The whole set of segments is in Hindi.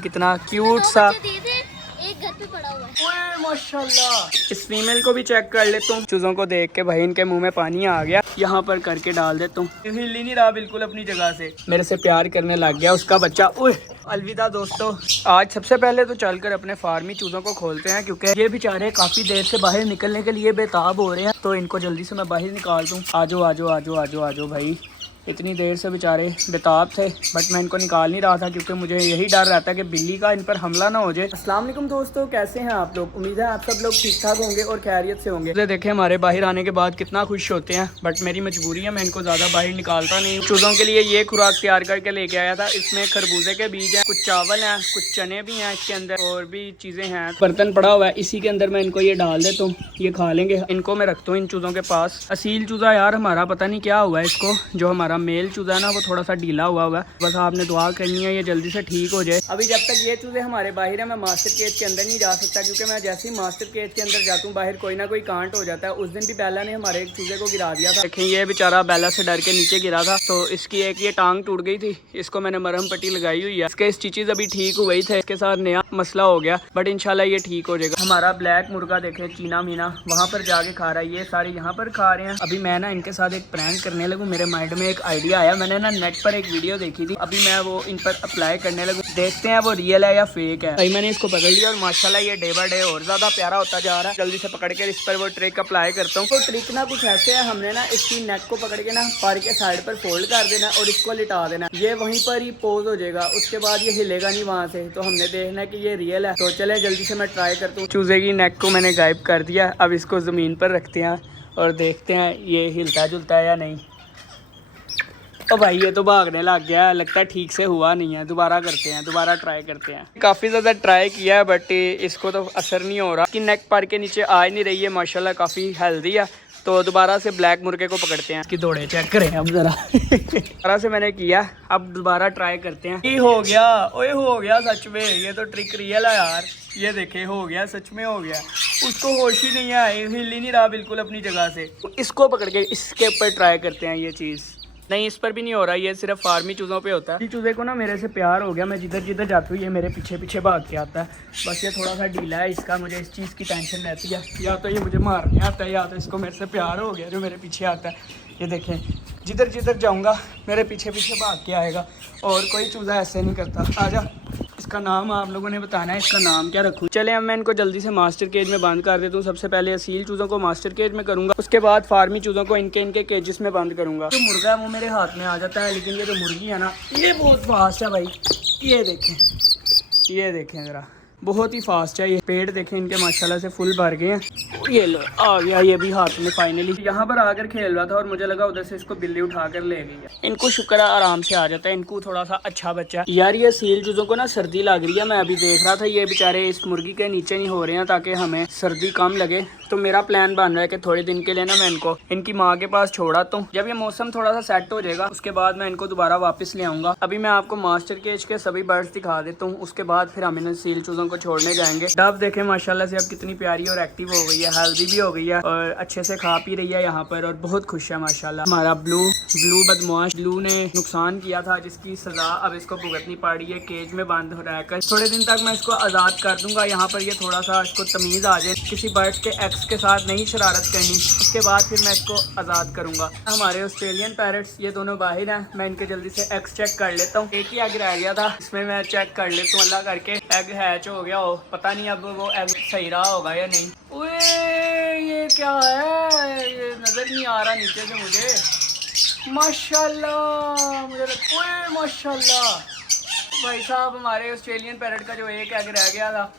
कितना क्यूट सा, एक घर पे पड़ा हुआ है। ओए माशाल्लाह। इस फीमेल को भी चेक कर लेता हूँ। चूजों को देख के भाई इनके मुंह में पानी आ गया। यहाँ पर करके डाल देता हूँ। हिल ही नहीं रहा बिल्कुल अपनी जगह से, मेरे से प्यार करने लग गया उसका बच्चा। ओए अलविदा दोस्तों, आज सबसे पहले तो चलकर अपने फार्मी चूजों को खोलते हैं, क्योंकि ये बेचारे काफी देर से बाहर निकलने के लिए बेताब हो रहे हैं। तो इनको जल्दी से मैं बाहर निकाल दूँ। आजो आजो आजो आजो आजो भाई, इतनी देर से बेचारे बेताब थे, बट मैं इनको निकाल नहीं रहा था क्योंकि मुझे यही डर रहता है कि बिल्ली का इन पर हमला ना हो जाए। अस्सलाम वालेकुम दोस्तों, कैसे हैं आप लोग? उम्मीद है आप सब लोग ठीक ठाक होंगे और खैरियत से होंगे। देखें हमारे बाहर आने के बाद कितना खुश होते हैं, बट मेरी मजबूरी है, मैं इनको ज़्यादा बाहर निकालता नहीं। चूज़ों के लिए ये खुराक तैयार करके लेके आया था। इसमें खरबूजे के बीज हैं, कुछ चावल हैं, कुछ चने भी हैं इसके अंदर, और भी चीज़ें हैं। बर्तन पड़ा हुआ है, इसी के अंदर मैं इनको ये डाल देता हूँ, ये खा लेंगे। इनको मैं रखता हूँ इन चूज़ों के पास। असील चूज़ा यार हमारा पता नहीं क्या हुआ है इसको, जो हमारा मेल चूज़ा है ना वो थोड़ा सा ढीला हुआ है। बस आपने दुआ करनी है ये जल्दी से ठीक हो जाए। अभी जब तक ये चूजे हमारे बाहर है, मैं मास्टर केज के अंदर नहीं जा सकता, क्योंकि मैं जैसे ही मास्टर केज के अंदर जाता हूँ बाहर कोई ना कोई कांट हो जाता है। उस दिन भी बेला ने हमारे एक चूजे को गिरा दिया था। देखें ये बेचारा बेला से डर के नीचे गिरा था, तो इसकी एक ये टांग टूट गई थी। इसको मैंने मरहम पट्टी लगाई हुई है। इसके स्टिचेज अभी ठीक हो गई थे, इसके साथ नया मसला हो गया, बट इंशाल्लाह ये ठीक हो जाएगा। हमारा ब्लैक मुर्गा देखे चीना मीना वहाँ पर जाके खा रहा है, ये सारे यहाँ पर खा रहे हैं। अभी मैं ना इनके साथ एक प्रैंक करने लगूँ, मेरे माइंड में एक आइडिया आया। मैंने ना नेट पर एक वीडियो देखी थी, अभी मैं वो इन पर अप्लाई करने लगूँ। देखते हैं वो रियल है या फेक है। भाई मैंने इसको पकड़ लिया और माशाल्लाह ये डे बाय डे और ज़्यादा प्यारा होता जा रहा है। जल्दी से पकड़ के इस पर वो ट्रिक अप्लाई करता हूँ। तो ट्रिक ना कुछ ऐसे है, हमने ना इसकी नेक को पकड़ के ना पर के साइड पर फोल्ड कर देना और इसको लिटा देना, ये वहीं पर ही पोज हो जाएगा। उसके बाद ये हिलेगा नहीं वहाँ से, तो हमने देखना है कि ये रियल है। तो चले जल्दी से मैं ट्राई करता हूँ। चूजे की नेक को मैंने गायब कर दिया, अब इसको ज़मीन पर रखते हैं और देखते हैं ये हिलता जुलता है या नहीं। ओ भाई ये तो भागने लग गया है, लगता है ठीक से हुआ नहीं है। दोबारा करते हैं, दोबारा ट्राई करते हैं। काफ़ी ज़्यादा ट्राई किया है बट इसको तो असर नहीं हो रहा कि नेक पर के नीचे आ ही नहीं रही है। माशाल्लाह काफ़ी हेल्दी है। तो दोबारा से ब्लैक मुर्गे को पकड़ते हैं, इसकी दौड़े चेक करें अब ज़रा। दोबारा से मैंने किया, अब दोबारा ट्राई करते हैं। ये हो गया, ओए हो गया सच में, ये तो ट्रिक रियल है यार। ये देखे हो गया, सच में हो गया। उसको होश ही नहीं है, हिल ही नहीं रहा बिल्कुल अपनी जगह से। इसको पकड़ के इसके ऊपर ट्राई करते हैं। ये चीज़ नहीं, इस पर भी नहीं हो रहा, ये सिर्फ फार्मी चूज़ों पे होता है। इस चूज़े को ना मेरे से प्यार हो गया, मैं जिधर जिधर जाती हूँ ये मेरे पीछे पीछे भाग के आता है। बस ये थोड़ा सा ढीला है इसका, मुझे इस चीज़ की टेंशन रहती है। या तो ये मुझे मारने आता है, या तो इसको मेरे से प्यार हो गया जो मेरे पीछे आता है। ये देखें जिधर जिधर जाऊँगा मेरे पीछे पीछे भाग के आएगा, और कोई चूज़ा ऐसे नहीं करता। आजा, इसका नाम आप लोगों ने बताना है, इसका नाम क्या रखूँ। चले अब मैं इनको जल्दी से मास्टर केज में बंद कर देता हूँ। सबसे पहले असील चूज़ों को मास्टर केज में करूँगा, उसके बाद फार्मी चूज़ों को इनके इनके केजेस में बंद करूँगा। जो मुर्गा है वो मेरे हाथ में आ जाता है, लेकिन ये जो मुर्गी है ना ये बहुत फास्ट है भाई। ये देखें, ये देखें ज़रा, बहुत ही फास्ट है। ये पेट देखें इनके माशाल्लाह से फुल भर गए हैं। ये लो आ गया ये भी हाथ में फाइनली। यहाँ पर आकर खेल रहा था और मुझे लगा उधर से इसको बिल्ली उठा कर ले गई है। इनको शुक्र है आराम से आ जाता है, इनको थोड़ा सा अच्छा बच्चा। यार ये सील चूज़ों को ना सर्दी लग रही है, मैं अभी देख रहा था ये बेचारे इस मुर्गी के नीचे नहीं हो रहे हैं ताकि हमें सर्दी कम लगे। तो मेरा प्लान बन रहा है कि थोड़े दिन के लिए ना मैं इनको इनकी माँ के पास छोड़ आता हूँ। जब ये मौसम थोड़ा सा सेट हो जाएगा उसके बाद मैं इनको दोबारा वापस ले आऊँगा। अभी मैं आपको मास्टर केज के सभी बर्ड्स दिखा देता हूँ, उसके बाद फिर हम इन सील चूज़ों को छोड़ने जाएंगे। डब देखें माशाल्लाह से अब कितनी प्यारी और एक्टिव हो गई है, हेल्दी भी हो गई है और अच्छे से खा पी रही है यहाँ पर, और बहुत खुश है माशाल्लाह। हमारा ब्लू बदमाश ब्लू ने नुकसान किया था, जिसकी सजा अब इसको भुगतनी पड़ रही है केज में बंद हो रहकर। थोड़े दिन तक मैं इसको आज़ाद कर दूंगा, यहाँ पर ये थोड़ा सा इसको तमीज़ आ जाए, किसी बर्ड्स के एक्स के साथ नहीं शरारत करनी। उसके बाद फिर मैं इसको आज़ाद करूँगा। हमारे ऑस्ट्रेलियन पैरट्स ये दोनों बाहर हैं, मैं इनके जल्दी से एक्स चेक कर लेता हूँ। एक ही एग रह गया था, इसमें मैं चेक कर लेता हूँ, अल्लाह करके एग हैच हो गया हो। पता नहीं अब वो एग सही रहा होगा या नहीं। ओए ये क्या है, ये नज़र नहीं आ रहा नीचे से मुझे। माशाल्लाह मुझे ओए माशाल्लाह भाई साहब, हमारे ऑस्ट्रेलियन पैरट का जो एक एग रह गया था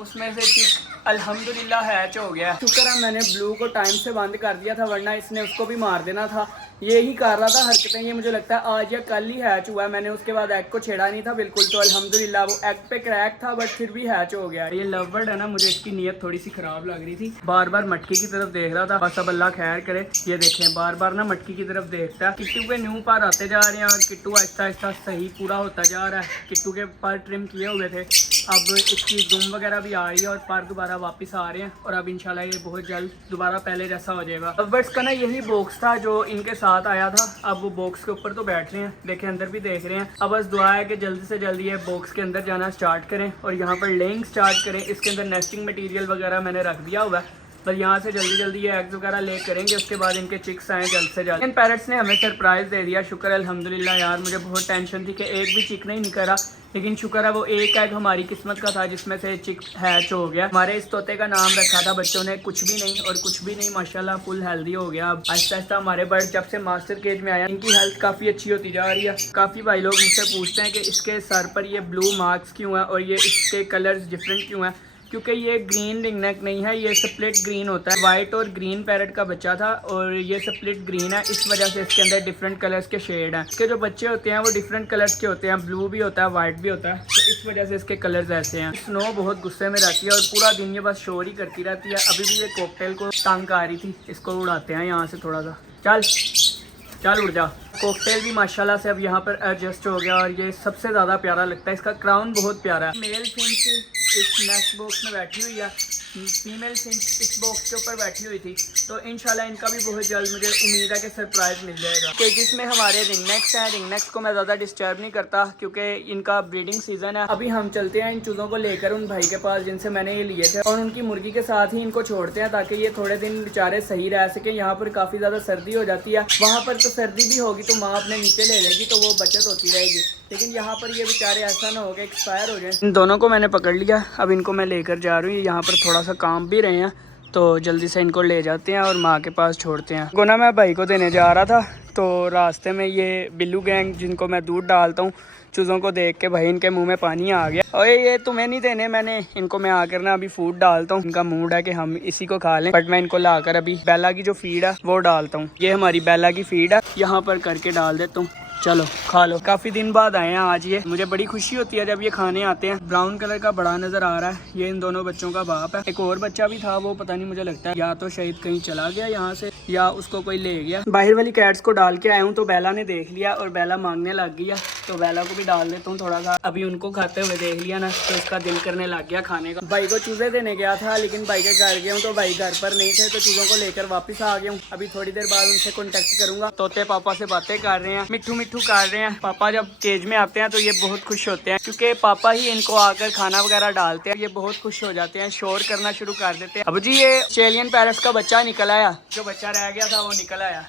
उसमें से अल्हम्दुलिल्लाह हैच हो गया। शुक्र है मैंने ब्लू को टाइम से बंद कर दिया था, वरना इसने उसको भी मार देना था। ये ही कर रहा था हरकतें, ये मुझे लगता है आज या कल ही हैच हुआ है। मैंने उसके बाद एग को छेड़ा नहीं था बिल्कुल, तो अल्हम्दुलिल्लाह वो एग पे क्रैक था बट फिर भी हैच हो गया। ये लव बर्ड है ना, मुझे इसकी नीयत थोड़ी सी खराब लग रही थी, बार बार मटकी की तरफ देख रहा था। बस अब अल्लाह खैर करे। ये देखें बार बार ना मटकी की तरफ देखता है। किट्टू के न्यू पर आते जा रहे हैं और किट्टू आहिस्ता आहिस्ता सही पूरा होता जा रहा है। किट्टू के पर ट्रिम किए हुए थे, अब इसकी दुम वगैरह भी आ रही है और पर दोबारा वापस आ रहे हैं, और अब इंशाल्लाह ये बहुत जल्द दोबारा पहले जैसा हो जाएगा। लव बर्ड्स का ना यही बॉक्स था जो इनके साथ आया था, अब वो बॉक्स के ऊपर तो बैठ रहे हैं, देखें अंदर भी देख रहे हैं। अब बस दुआ है कि जल्दी से जल्दी ये बॉक्स के अंदर जाना स्टार्ट करें और यहाँ पर लेइंग स्टार्ट करें। इसके अंदर नेस्टिंग मटेरियल वगैरह मैंने रख दिया हुआ है, बस यहाँ से जल्दी जल्दी ये एग्स वगैरह ले करेंगे, उसके बाद इनके चिक्स आए जल्द से जल्द। इन पैरट्स ने हमें सरप्राइज़ दे दिया, शुक्र अल्हम्दुलिल्लाह। यार मुझे बहुत टेंशन थी कि एक भी चिक नहीं निकला, लेकिन शुक्र है वो एक एग हमारी किस्मत का था जिसमें से चिक हैच हो गया। हमारे इस तोते का नाम रखा था बच्चों ने, कुछ भी नहीं और कुछ भी नहीं, माशाल्लाह फुल हेल्दी हो गया। अब आहिस्ता आहिस्ता हमारे बर्ड जब से मास्टर केज में आया इनकी हेल्थ काफ़ी अच्छी होती जा रही है। काफ़ी भाई लोग मुझसे पूछते हैं कि इसके सर पर ये ब्लू मार्क्स क्यों है और ये इसके कलर्स डिफरेंट क्यों हैं, क्योंकि ये ग्रीन रिंगनेक नहीं है, ये स्प्लिट ग्रीन होता है। वाइट और ग्रीन पैरट का बच्चा था और ये स्प्लिट ग्रीन है, इस वजह से इसके अंदर डिफरेंट कलर्स के शेड हैं। इसके जो बच्चे होते हैं वो डिफरेंट कलर्स के होते हैं, ब्लू भी होता है, वाइट भी होता है, तो इस वजह से इसके कलर्स ऐसे हैं। स्नो बहुत गुस्से में रहती है और पूरा दिन ये बस शोर ही करती रहती है। अभी भी ये कॉकटेल को तंग आ रही थी, इसको उड़ाते हैं यहाँ से थोड़ा सा, चल उड़ जा। कॉकटेल भी माशाल्लाह से अब यहाँ पर एडजस्ट हो गया और ये सबसे ज़्यादा प्यारा लगता है, इसका क्राउन बहुत प्यारा है। मेल फिंच इस नेक्स्ट बॉक्स में बैठी हुई है, फीमेल फिंच इस बॉक्स के ऊपर बैठी हुई थी, तो इंशाल्लाह इनका भी बहुत जल्द मुझे उम्मीद है कि सरप्राइज़ मिल जाएगा। कि जिसमें हमारे रिंगनेक्स हैं, रिंगनेक्स को मैं ज़्यादा डिस्टर्ब नहीं करता क्योंकि इनका ब्रीडिंग सीज़न है। अभी हम चलते हैं इन चूज़ों को लेकर उन भाई के पास जिनसे मैंने ये लिए थे और उनकी मुर्गी के साथ ही इनको छोड़ते हैं ताकि ये थोड़े दिन बेचारे सही रह सकें। यहाँ पर काफ़ी ज़्यादा सर्दी हो जाती है, वहाँ पर तो सर्दी भी होगी तो माँ अपने नीचे ले लेगी तो वो बचत होती रहेगी, लेकिन यहाँ पर ये बेचारे ऐसा ना हो कि एक्सपायर हो जाए। इन दोनों को मैंने पकड़ लिया, अब इनको मैं लेकर जा रही हूँ। यहाँ पर थोड़ा सा काम भी रहे हैं तो जल्दी से इनको ले जाते हैं और माँ के पास छोड़ते हैं। गोना मैं भाई को देने जा रहा था तो रास्ते में ये बिल्लू गैंग जिनको मैं दूध डालता हूँ, चूज़ों को देख के भाई इनके मुंह में पानी आ गया। और ये तुम्हें नहीं देने, मैंने इनको मैं आकर ना अभी फूड डालता हूँ। इनका मूड है कि हम इसी को खा लें, बट मैं इनको लाकर अभी बेला की जो फीड है वो डालता हूँ। ये हमारी बेला की फीड है, यहाँ पर करके डाल देता हूँ, चलो खा लो। काफ़ी दिन बाद आए हैं आज, ये मुझे बड़ी खुशी होती है जब ये खाने आते हैं। ब्राउन कलर का बड़ा नज़र आ रहा है, ये इन दोनों बच्चों का बाप है। एक और बच्चा भी था, वो पता नहीं, मुझे लगता है या तो शायद कहीं चला गया यहाँ से या उसको कोई ले गया। बाहर वाली कैट्स को डाल के आया हूँ तो बेला ने देख लिया और बेला मांगने लग गया, तो बेला को भी डाल देता हूँ थोड़ा सा। अभी उनको खाते हुए देख लिया ना तो इसका दिल करने लग गया खाने का। भाई को चूज़े देने गया था लेकिन भाई के घर गया हूँ तो भाई घर पर नहीं थे, तो चूज़ों को लेकर वापस आ गया हूँ। अभी थोड़ी देर बाद उनसे कॉन्टेक्ट करूंगा। तोते पापा से बातें कर रहे हैं, मिट्ठू मिट्ठू कर रहे हैं। पापा जब केज में आते हैं तो ये बहुत खुश होते हैं क्योंकि पापा ही इनको आकर खाना वगैरह डालते हैं। ये बहुत खुश हो जाते हैं, शोर करना शुरू कर देते हैं। अब जी ये ऑस्ट्रेलियन पैरट्स का बच्चा निकल आया, जो बच्चा रह गया था वो निकल आया।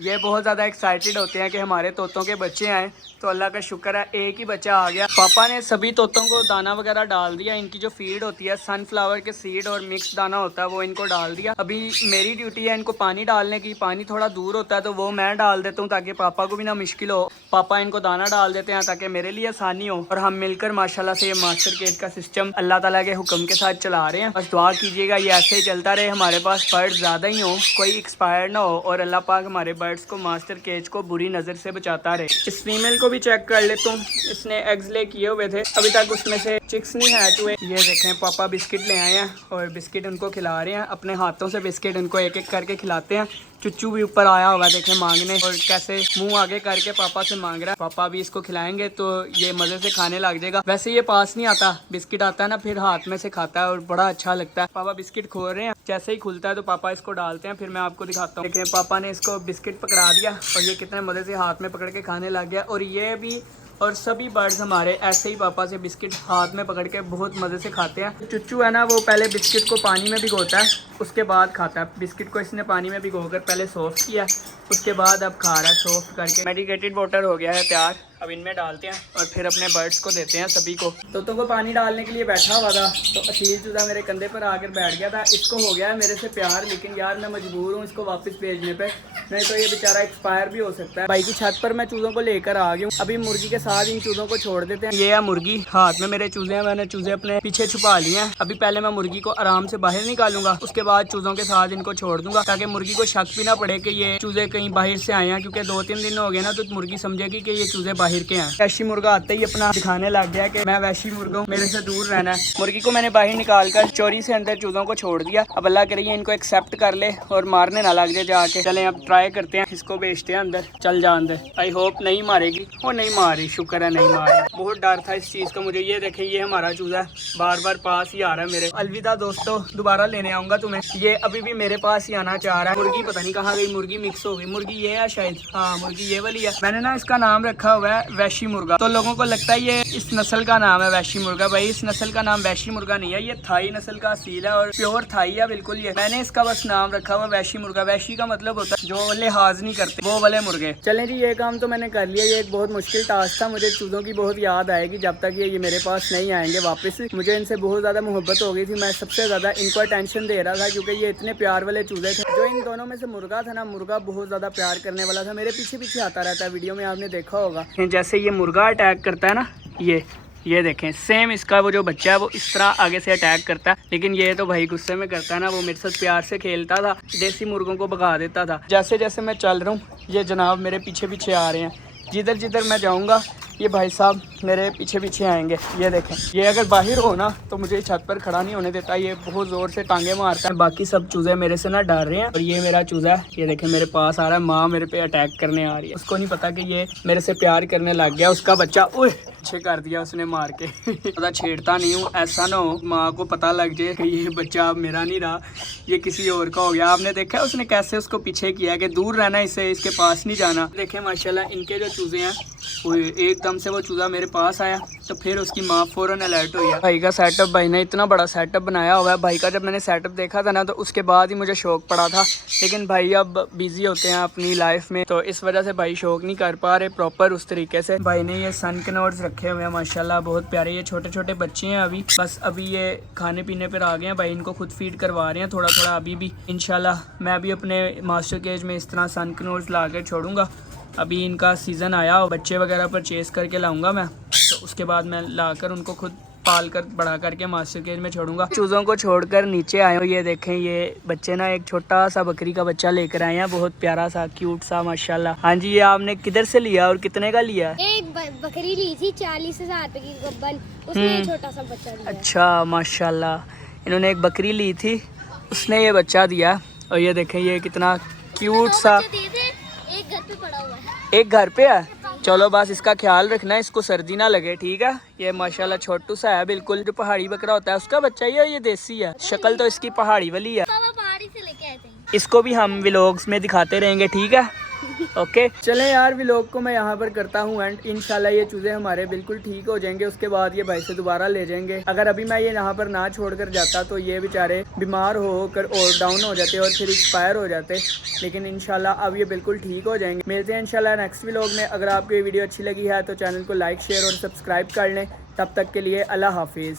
ये बहुत ज़्यादा एक्साइटेड होते हैं कि हमारे तोतों के बच्चे आए, तो अल्लाह का शुक्र है एक ही बच्चा आ गया। पापा ने सभी तोतों को दाना वगैरह डाल दिया। इनकी जो फीड होती है सनफ्लावर के सीड और मिक्स दाना होता है वो इनको डाल दिया। अभी मेरी ड्यूटी है इनको पानी डालने की। पानी थोड़ा दूर होता है तो वो मैं डाल देता हूँ ताकि पापा को भी ना मुश्किल हो। पापा इनको दाना डाल देते हैं ताकि मेरे लिए आसानी हो, और हम मिलकर माशाल्लाह से ये मास्टर केज का सिस्टम अल्लाह ताला के हुक्म के साथ चला रहे हैं। बस दुआ कीजिएगा ये ऐसे ही चलता रहे, हमारे पास बर्ड ज़्यादा ही हो, कोई एक्सपायर ना हो और अल्लाह पाक हमारे बर्ड्स को, मास्टर केज को बुरी नज़र से बचाता रहे। इस फीमेल को भी चेक कर लेता हूँ, इसने एग्स ले किए हुए थे, अभी तक उसमें से चिक्स नहीं हैच हुए। ये देखें पापा बिस्किट ले आए हैं और बिस्किट उनको खिला रहे हैं, अपने हाथों से बिस्किट उनको एक एक करके खिलाते हैं। चुच्चू भी ऊपर आया हुआ देखें मांगने, और कैसे मुंह आगे करके पापा से मांग रहा है। पापा भी इसको खिलाएंगे तो ये मज़े से खाने लग जाएगा। वैसे ये पास नहीं आता, बिस्किट आता है ना फिर हाथ में से खाता है और बड़ा अच्छा लगता है। पापा बिस्किट खो रहे हैं, जैसे ही खुलता है तो पापा इसको डालते हैं, फिर मैं आपको दिखाता हूँ। देखें पापा ने इसको बिस्किट पकड़ा दिया और ये कितने मज़े से हाथ में पकड़ के खाने लग गया। और ये भी और सभी बर्ड्स हमारे ऐसे ही पापा से बिस्किट हाथ में पकड़ के बहुत मज़े से खाते हैं। चुच्चू है ना वो पहले बिस्किट को पानी में भिगोता है उसके बाद खाता है। बिस्किट को इसने पानी में भिगोकर पहले सॉफ्ट किया, उसके बाद अब खा रहा है सॉफ्ट करके। मेडिकेटेड वाटर हो गया है तैयार, अब इनमें डालते हैं और फिर अपने बर्ड्स को देते हैं सभी को। तोतों को पानी डालने के लिए बैठा हुआ था तो असील चूजा मेरे कंधे पर आकर बैठ गया था। इसको हो गया है मेरे से प्यार, लेकिन यार मैं मजबूर हूँ इसको वापस भेजने पे, नहीं तो ये बेचारा एक्सपायर भी हो सकता है। भाई की छत पर मैं चूज़ों को लेकर आ गया हूँ, अभी मुर्गी के साथ इन चूज़ों को छोड़ देते हैं। ये है मुर्गी, हाथ में मेरे चूज़े हैं, मैंने चूज़े अपने पीछे छुपा लिए हैं। अभी पहले मैं मुर्गी को आराम से बाहर निकालूंगा, उसके बाद चूज़ों के साथ इनको छोड़ दूंगा ताकि मुर्गी को शक भी ना पड़े कि ये चूज़े कहीं बाहर से आए हैं, क्योंकि 2-3 दिन हो गए ना तो मुर्गी समझेगी कि ये चूज़े बाहर के हैं। वैशी मुर्गा आते ही अपना दिखाने लग गया कि मैं वैशी मुर्गा हूँ, मेरे से दूर रहना है। मुर्गी को मैंने बाहर निकाल कर चोरी से अंदर चूज़ों को छोड़ दिया। अब अल्लाह करिए इनको एक्सेप्ट कर ले और मारने ना लग जाए जाके। चलें अब ट्राई करते हैं, इसको भेजते हैं अंदर। चल जा अंदर, आई होप नहीं मारेगी। वो नहीं मारी, शुक्र है नहीं मारी। बहुत डर था इस चीज़ का मुझे। ये देखें ये हमारा चूज़ा बार बार पास ही आ रहा है मेरे। अलविदा दोस्तों, दोबारा लेने आऊँगा तुम्हें। तुम्हें? ये अभी भी मेरे पास ही आना चाह रहा है। मुर्गी पता नहीं कहाँ गई, मुर्गी मिक्स हो गई। मुर्गी ये है शायद, हाँ मुर्गी ये वाली है। मैंने ना इसका नाम रखा हुआ है वैशी मुर्गा। तो लोगों को लगता है ये इस नस्ल का नाम है वैशी मुर्गा। भाई इस नस्ल का नाम वैशी मुर्गा नहीं है, ये थाई नस्ल का असील है और प्योर थाई है बिल्कुल। ये मैंने इसका बस नाम रखा हुआ वैशी मुर्गा। वैशी का मतलब होता है जो लिहाज नहीं करते, वो वाले मुर्गे। चलें जी, ये काम तो मैंने कर लिया। ये एक बहुत मुश्किल टास्क था। मुझे चूज़ों की बहुत याद आएगी जब तक ये मेरे पास नहीं आएंगे वापस। मुझे इनसे बहुत ज़्यादा मोहब्बत हो गई थी। मैं सबसे ज़्यादा इनको अटेंशन दे रहा था क्योंकि ये इतने प्यार वाले चूज़े थे। जो इन दोनों में से मुर्गा था ना, मुर्गा बहुत ज़्यादा प्यार करने वाला था। मेरे पीछे पीछे आता रहता है, वीडियो में आपने देखा होगा। जैसे ये मुर्गा अटैक करता है ना, ये देखें सेम इसका वो जो बच्चा है वो इस तरह आगे से अटैक करता है। लेकिन ये तो भाई गुस्से में करता है ना, वो मेरे साथ प्यार से खेलता था, देसी मुर्गों को भगा देता था। जैसे जैसे मैं चल रहा हूँ ये जनाब मेरे पीछे पीछे आ रहे हैं। जिधर जिधर मैं जाऊँगा ये भाई साहब मेरे पीछे पीछे आएंगे। ये देखें, ये अगर बाहर हो ना तो मुझे छत पर खड़ा नहीं होने देता। ये बहुत ज़ोर से टांगे मारता है। बाकी सब चूज़े मेरे से ना डर रहे हैं और ये मेरा चूज़ा है, ये देखें मेरे पास आ रहा है। माँ मेरे पे अटैक करने आ रही है। उसको नहीं पता कि ये मेरे से प्यार करने लग गया। उसका बच्चा अच्छे कर दिया उसने मार के। ज़्यादा छेड़ता नहीं हूँ, ऐसा ना हो माँ को पता लग जाए कि ये बच्चा अब मेरा नहीं रहा, ये किसी और का हो गया। आपने देखा है उसने कैसे उसको पीछे किया कि दूर रहना, इससे इसके पास नहीं जाना। देखें माशाल्लाह इनके जो चूज़े हैं वो एकदम से वो चूज़ा मेरे पास आया तो फिर उसकी माँ फ़ौरन अलर्ट हुई है। भाई का सेटअप, भाई ने इतना बड़ा सेटअप बनाया हुआ है। भाई का जब मैंने सेटअप देखा था ना तो उसके बाद ही मुझे शौक पड़ा था। लेकिन भाई अब बिजी होते हैं अपनी लाइफ में, तो इस वजह से भाई शौक नहीं कर पा रहे प्रॉपर उस तरीके से। भाई ने ये सन कनोड्स रखे हुए हैं माशाल्लाह, बहुत प्यारे। ये छोटे छोटे बच्चे हैं अभी, बस अभी ये खाने पीने पर आ गए हैं। भाई इनको खुद फीड करवा रहे हैं थोड़ा थोड़ा अभी भी। इंशाल्लाह मैं भी अपने मास्टर केज में इस तरह सन कनोड्स ला कर छोड़ूंगा। अभी इनका सीज़न आया और बच्चे वगैरह परचेज़ करके लाऊंगा मैं, तो उसके बाद मैं लाकर उनको खुद पाल कर बड़ा करके मास्टर केज में छोड़ूंगा। चूज़ों को छोड़कर नीचे आए हो, ये देखें ये बच्चे ना एक छोटा सा बकरी का बच्चा लेकर आए हैं, बहुत प्यारा सा क्यूट सा माशाल्लाह। हाँ जी, ये आपने किधर से लिया और कितने का लिया? एक बकरी ली थी 40,000 रुपए की गब्बन, उसने छोटा सा बच्चा दिया। अच्छा माशाल्लाह, इन्होंने एक बकरी ली थी, उसने ये बच्चा दिया। और ये देखें ये कितना क्यूट सा, एक घर पे पड़ा हुआ है। एक घर पे है। चलो बस इसका ख्याल रखना, इसको सर्दी ना लगे, ठीक है। ये माशाल्लाह छोटू सा है बिल्कुल। जो पहाड़ी बकरा होता है उसका बच्चा ही है, ये देसी है। शक्ल तो इसकी पहाड़ी वाली है। पहाड़ी से लेके आए थे। इसको भी हम व्लॉग्स में दिखाते रहेंगे, ठीक है। ओके चलें यार, व्लॉग को मैं यहाँ पर करता हूँ एंड इंशाल्लाह ये चूज़े हमारे बिल्कुल ठीक हो जाएंगे। उसके बाद ये भाई से दोबारा ले जाएंगे। अगर अभी मैं ये यहाँ पर ना छोड़कर जाता तो ये बेचारे बीमार होकर और डाउन हो जाते और फिर एक्सपायर हो जाते। लेकिन इंशाल्लाह अब ये बिल्कुल ठीक हो जाएंगे। मिलते हैं इंशाल्लाह नेक्स्ट व्लॉग में। अगर आपको ये वीडियो अच्छी लगी है तो चैनल को लाइक शेयर और सब्सक्राइब कर लें। तब तक के लिए अल्लाह हाफिज़।